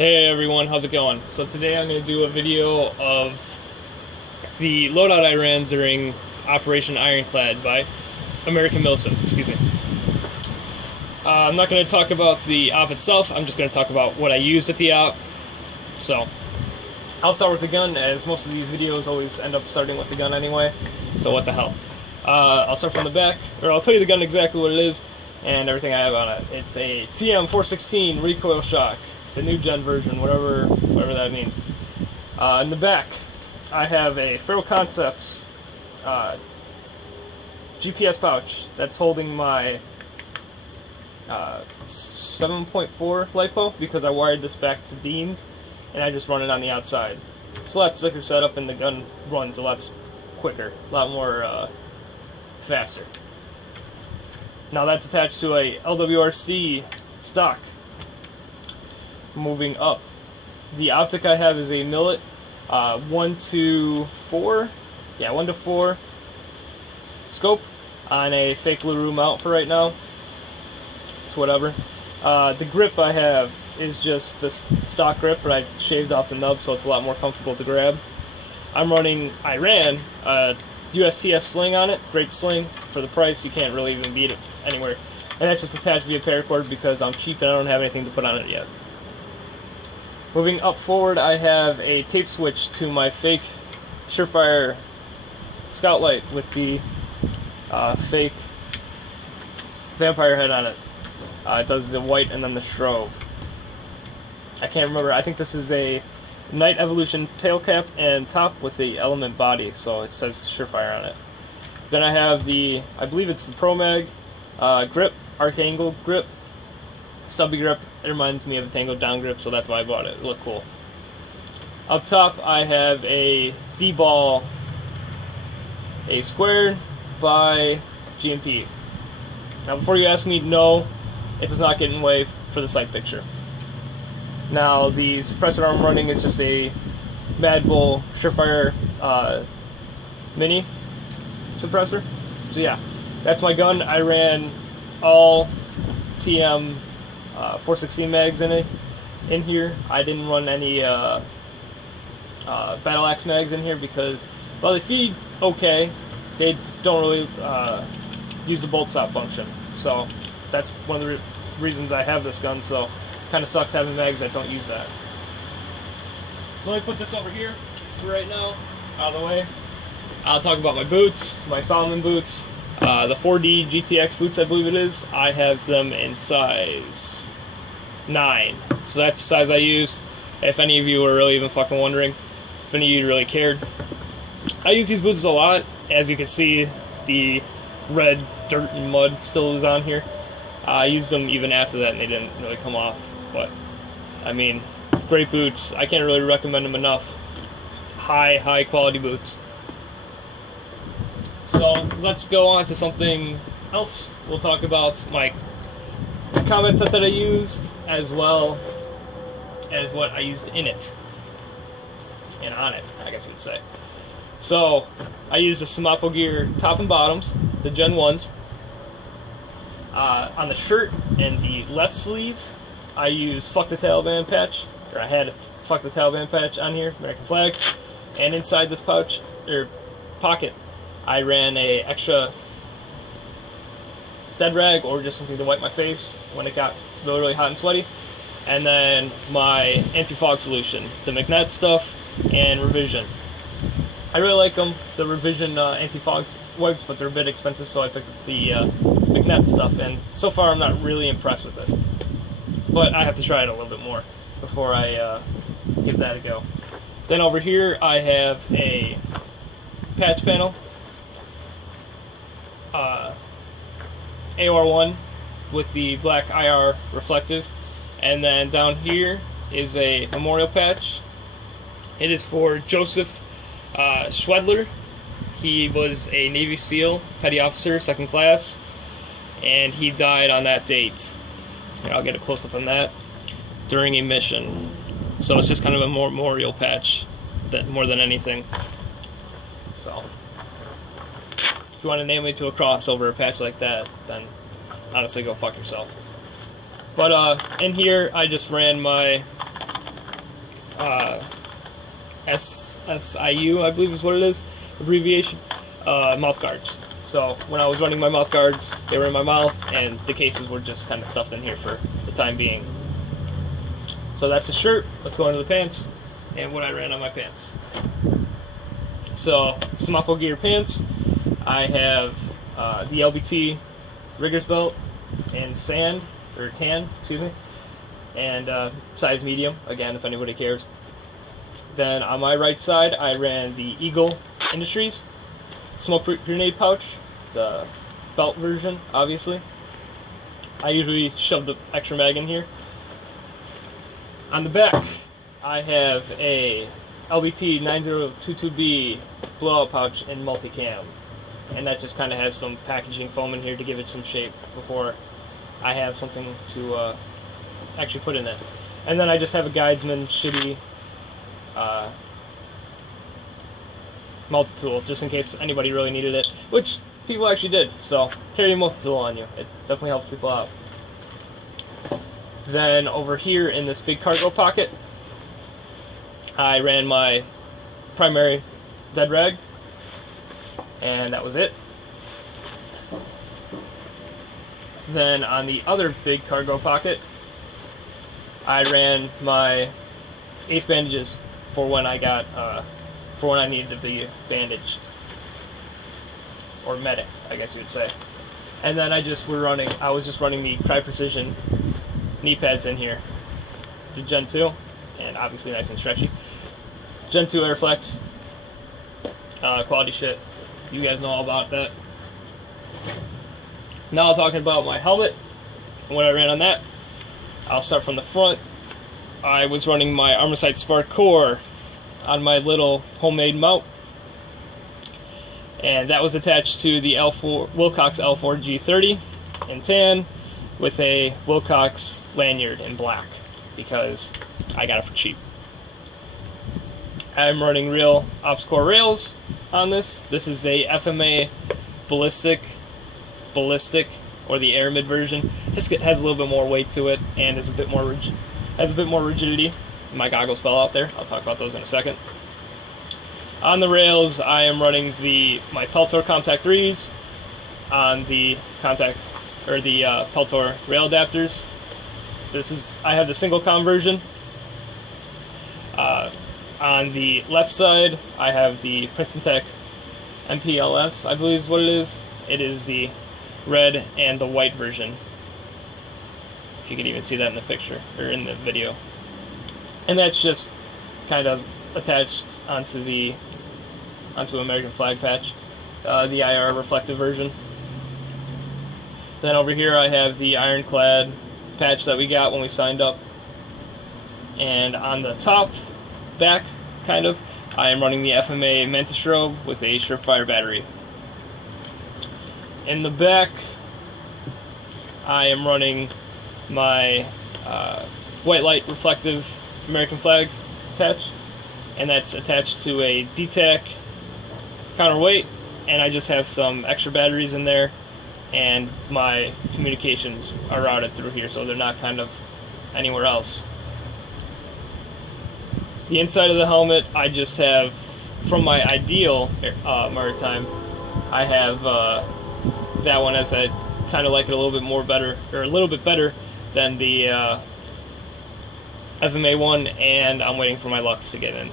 Hey everyone, how's it going? So today I'm going to do a video of the loadout I ran during Operation Ironclad by American Milsim. Excuse me. I'm not going to talk about the op itself, I'm just going to talk about what I used at the op. So, I'll start with the gun, as most of these videos always end up starting with the gun anyway, so what the hell. I'll start from the back, or I'll tell you the gun exactly what it is, and everything I have on it. It's a TM416 recoil shock. The new gen version, whatever that means. In the back, I have a Feral Concepts GPS pouch that's holding my 7.4 LiPo because I wired this back to Dean's and I just run it on the outside. It's a lot slicker setup and the gun runs a lot quicker, a lot more faster. Now that's attached to a LWRC stock. Moving up, the optic I have is a Millet 1-4, yeah, 1-4 scope on a fake LaRue mount for right now. It's whatever. The grip I have is just the stock grip, but I shaved off the nub so it's a lot more comfortable to grab. I ran a USTS sling on it, great sling for the price. You can't really even beat it anywhere. And that's just attached via paracord because I'm cheap and I don't have anything to put on it yet. Moving up forward, I have a tape switch to my fake Surefire scout light with the fake vampire head on it. It does the white and then the strobe. I can't remember. I think this is a Night Evolution tail cap and top with the element body, so it says Surefire on it. Then I have the, I believe it's the Pro Mag grip, arc angle grip. Stubby grip. It reminds me of a Tango down grip, so that's why I bought it. It looked cool. Up top, I have a D-ball, a squared by GMP. Now, before you ask me, no, it does not get in the way for the sight picture. Now, the suppressor I'm running is just a Mad Bull Surefire mini suppressor. So yeah, that's my gun. I ran all TM 416 mags in here. I didn't run any Battle Axe mags in here because, well, they feed okay. They don't really use the bolt stop function. So that's one of the reasons I have this gun. So it kind of sucks having mags that don't use that. So let me put this over here for right now, out of the way. I'll talk about my boots, my Solomon boots. The 4D GTX boots, I believe it is. I have them in size 9. So that's the size I used. If any of you were really even fucking wondering, if any of you really cared. I use these boots a lot. As you can see, the red dirt and mud still is on here. I used them even after that and they didn't really come off. But, I mean, great boots. I can't really recommend them enough. High quality boots. So let's go on to something else. We'll talk about my combat set that I used, as well as what I used in it. And on it, I guess you would say. So, I used the Samapo Gear top and bottoms, the Gen 1s. On the shirt and the left sleeve, I used Fuck the Taliban patch. Or I had a Fuck the Taliban patch on here, American flag. And inside this pouch, or pocket, I ran a extra dead rag or just something to wipe my face when it got really hot and sweaty. And then my anti-fog solution, the Magnet stuff and Revision. I really like them, the Revision anti-fog wipes, but they're a bit expensive, so I picked up the Magnet stuff, and so far I'm not really impressed with it. But I have to try it a little bit more before I give that a go. Then over here I have a patch panel. AR1 with the black IR reflective, and then down here is a memorial patch. It is for Joseph Schwedler. He was a Navy SEAL, petty officer, 2nd class, and he died on that date. Here, I'll get a close-up on that, during a mission. So it's just kind of a memorial patch, more than anything. So if you want to name me to a cross over a patch like that, then honestly go fuck yourself. But in here I just ran my SSIU, I believe is what it is, abbreviation, mouth guards. So when I was running my mouth guards, they were in my mouth, and the cases were just kind of stuffed in here for the time being. So that's the shirt. Let's go into the pants, and what I ran on my pants. So, some Aqua Gear pants. I have the LBT Rigger's belt in sand, or tan, excuse me, and size medium, again, if anybody cares. Then on my right side, I ran the Eagle Industries smoke grenade pouch, the belt version, obviously. I usually shove the extra mag in here. On the back, I have a LBT 9022B blowout pouch in multicam, and that just kind of has some packaging foam in here to give it some shape before I have something to actually put in it. And then I just have a Guidesman shitty multi-tool, just in case anybody really needed it, which people actually did. So carry a multi-tool on you. It definitely helps people out. Then over here in this big cargo pocket, I ran my primary dead rag, and that was it. Then on the other big cargo pocket, I ran my ace bandages for when I got for when I needed to be bandaged or medicked, I guess you would say. And then I was just running the Cry Precision knee pads in here. The Gen 2, and obviously nice and stretchy. Gen 2 Airflex, quality shit. You guys know all about that. Now talking about my helmet and what I ran on that. I'll start from the front. I was running my Armorsight Spark Core on my little homemade mount, and that was attached to the Wilcox L4 G30 in tan with a Wilcox lanyard in black because I got it for cheap. I'm running real Ops Core rails on this. This is a FMA ballistic, or the Aramid version. Just has a little bit more weight to it and is a bit more rigid. Has a bit more rigidity. My goggles fell out there. I'll talk about those in a second. On the rails, I am running my Peltor Contact 3s on the Peltor rail adapters. I have the single com version. On the left side, I have the Princeton Tech MPLS, I believe is what it is. It is the red and the white version. If you could even see that in the picture, or in the video. And that's just kind of attached onto American flag patch, the IR reflective version. Then over here I have the Ironclad patch that we got when we signed up. And on the top, back, kind of, I am running the FMA Mantis Strobe with a Surefire battery. In the back, I am running my white light reflective American flag patch, and that's attached to a DTAC counterweight, and I just have some extra batteries in there, and my communications are routed through here, so they're not kind of anywhere else. The inside of the helmet, I just have, from my Ideal Maritime, I have that one as I kind of like it a little bit better than the FMA one, and I'm waiting for my Lux to get in.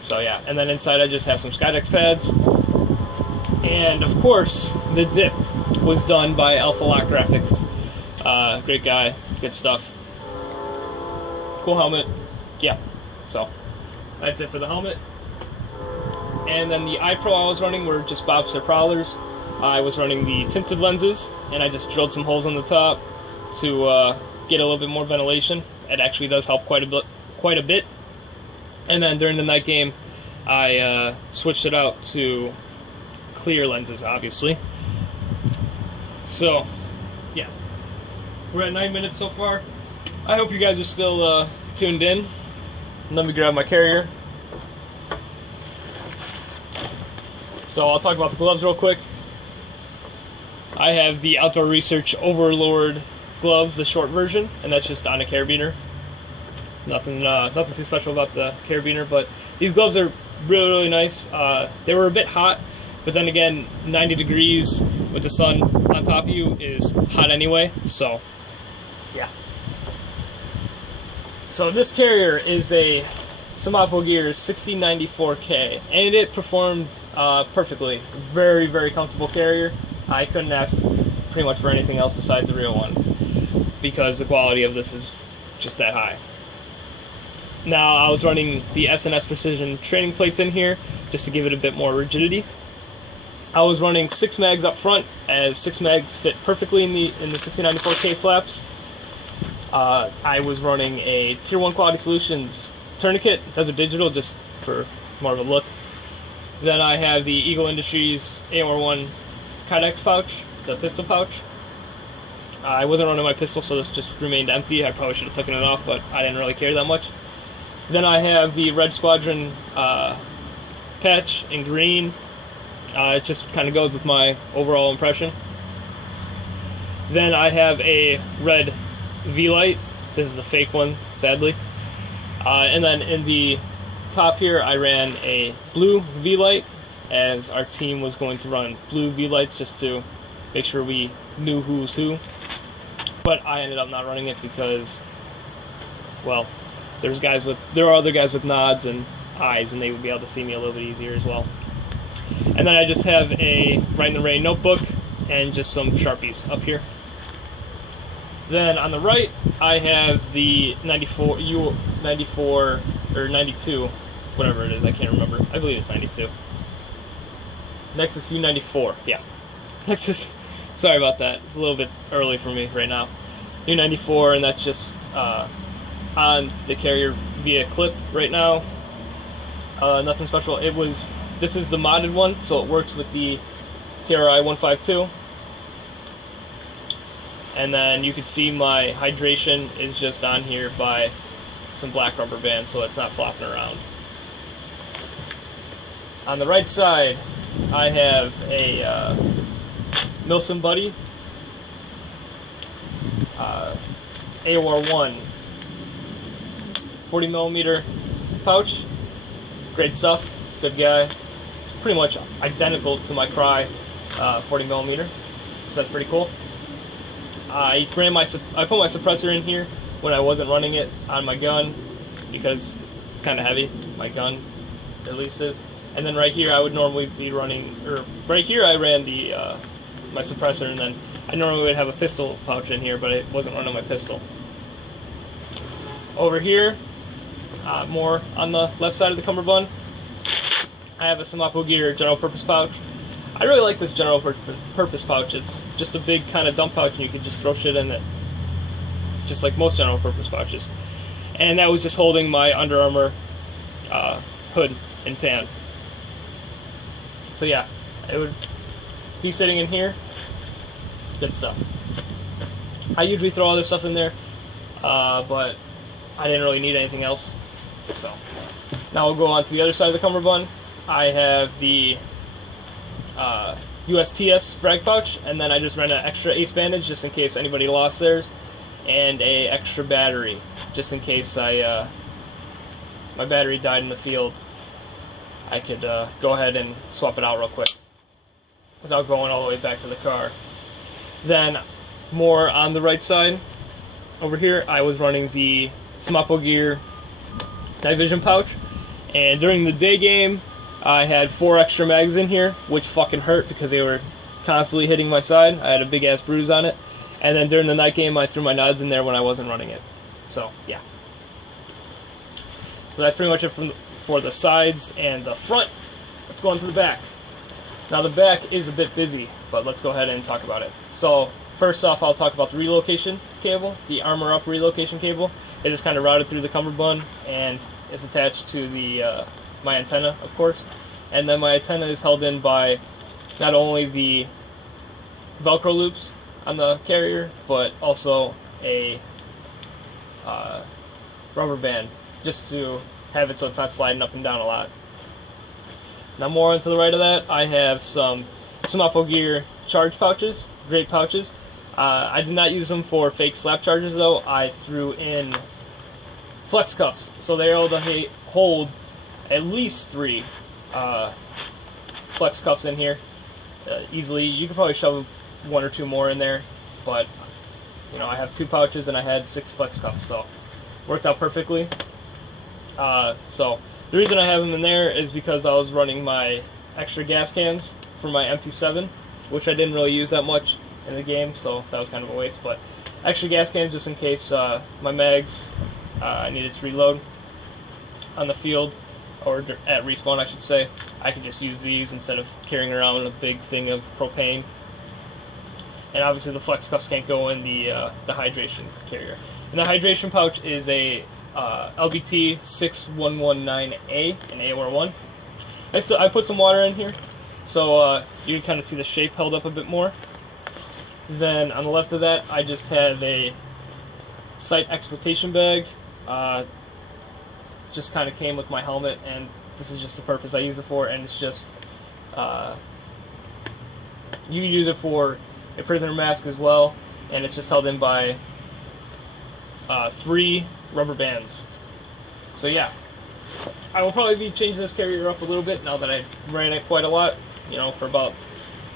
So yeah, and then inside I just have some Skydex pads, and of course the dip was done by Alpha Lock Graphics. Great guy, good stuff. Cool helmet. Yeah, so that's it for the helmet. And then the iPro I was running were just Bobster Prowlers. I was running the tinted lenses, and I just drilled some holes on the top to get a little bit more ventilation. It actually does help quite a bit. And then during the night game, I switched it out to clear lenses, obviously. So, yeah, we're at 9 minutes so far. I hope you guys are still tuned in. Let me grab my carrier. So I'll talk about the gloves real quick. I have the Outdoor Research Overlord gloves, the short version, and that's just on a carabiner. Nothing too special about the carabiner, but these gloves are really, really nice. They were a bit hot, but then again, 90 degrees with the sun on top of you is hot anyway, so yeah. So this carrier is a Samapo Gear 6094K, and it performed perfectly. Very, very comfortable carrier. I couldn't ask pretty much for anything else besides the real one, because the quality of this is just that high. Now, I was running the S&S Precision training plates in here, just to give it a bit more rigidity. I was running 6 mags up front, as 6 mags fit perfectly in the 6094K flaps. I was running a Tier 1 Quality Solutions tourniquet, Desert Digital, just for more of a look. Then I have the Eagle Industries AMR1 Kydex pouch, the pistol pouch. I wasn't running my pistol, so this just remained empty. I probably should have taken it off, but I didn't really care that much. Then I have the Red Squadron patch in green. It just kind of goes with my overall impression. Then I have a red V-light. This is the fake one, sadly. And then in the top here, I ran a blue V-light, as our team was going to run blue V-lights just to make sure we knew who's who. But I ended up not running it because, well, there are other guys with nods and eyes, and they would be able to see me a little bit easier as well. And then I just have a Ride in the Rain notebook and just some Sharpies up here. Then on the right, I have the 94 or 92, whatever it is, I can't remember. I believe it's 92. Nexus U94, yeah. Nexus, sorry about that. It's a little bit early for me right now. U94, and that's just on the carrier via clip right now. Nothing special. This is the modded one, so it works with the TRI 152. And then you can see my hydration is just on here by some black rubber band, so it's not flopping around. On the right side, I have a Milsim Buddy AOR1 40mm pouch. Great stuff. Good guy. Pretty much identical to my Cry 40mm, so that's pretty cool. I put my suppressor in here when I wasn't running it on my gun because it's kind of heavy. My gun, at least, is. And then right here I would normally be running, or right here I ran the my suppressor, and then I normally would have a pistol pouch in here, but I wasn't running my pistol. Over here, more on the left side of the cummerbund, I have a Samapo Gear general purpose pouch. I really like this general purpose pouch. It's just a big kind of dump pouch, and you can just throw shit in it, just like most general purpose pouches. And that was just holding my Under Armour hood in tan. So yeah, it would be sitting in here. Good stuff. I usually throw all this stuff in there, but I didn't really need anything else. So now we'll go on to the other side of the cummerbund. I have the USTS frag pouch, and then I just ran an extra ace bandage just in case anybody lost theirs, and a extra battery just in case my battery died in the field. I could go ahead and swap it out real quick without going all the way back to the car. Then more on the right side over here, I was running the Samapo Gear night vision pouch, and during the day game I had 4 extra mags in here, which fucking hurt because they were constantly hitting my side. I had a big ass bruise on it. And then during the night game I threw my nods in there when I wasn't running it. So yeah. So that's pretty much it for the sides and the front. Let's go on to the back. Now the back is a bit busy, but let's go ahead and talk about it. So first off, I'll talk about the relocation cable, the Armor Up relocation cable. It is kind of routed through the cummerbund and is attached to the my antenna, of course. And then my antenna is held in by not only the Velcro loops on the carrier, but also a rubber band, just to have it so it's not sliding up and down a lot. Now more on to the right of that, I have some Samapo Gear charge pouches, great pouches. I did not use them for fake slap charges though. I threw in flex cuffs, so they're able to hold at least 3 flex cuffs in here easily. You could probably shove 1 or 2 more in there, but you know, I have 2 pouches and I had 6 flex cuffs, so worked out perfectly. So the reason I have them in there is because I was running my extra gas cans for my MP7, which I didn't really use that much in the game, so that was kind of a waste. But extra gas cans just in case my mags I needed to reload on the field, or at respawn I should say. I could just use these instead of carrying around a big thing of propane. And obviously the flex cuffs can't go in the hydration carrier. And the hydration pouch is a LBT 6119A, an AOR1. I put some water in here, so you can kind of see the shape held up a bit more. Then on the left of that, I just have a sight exploitation bag. Just kind of came with my helmet, and this is just the purpose I use it for. And it's just you can use it for a prisoner mask as well, and it's just held in by 3 rubber bands. So yeah, I will probably be changing this carrier up a little bit now that I ran it quite a lot, you know, for about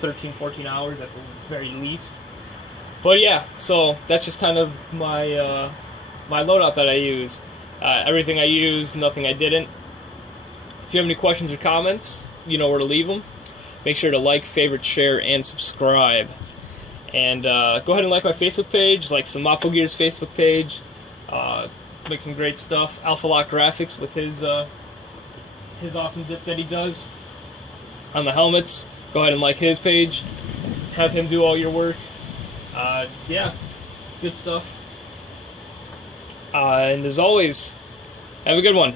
13-14 hours at the very least. But yeah, so that's just kind of my my loadout that I use. Everything I used, nothing I didn't. If you have any questions or comments, you know where to leave them. Make sure to like, favorite, share, and subscribe. And go ahead and like my Facebook page, like some Oppo Gears Facebook page. Make some great stuff. Alpha Lock Graphics with his awesome dip that he does on the helmets. Go ahead and like his page. Have him do all your work. Yeah, good stuff. And as always, have a good one.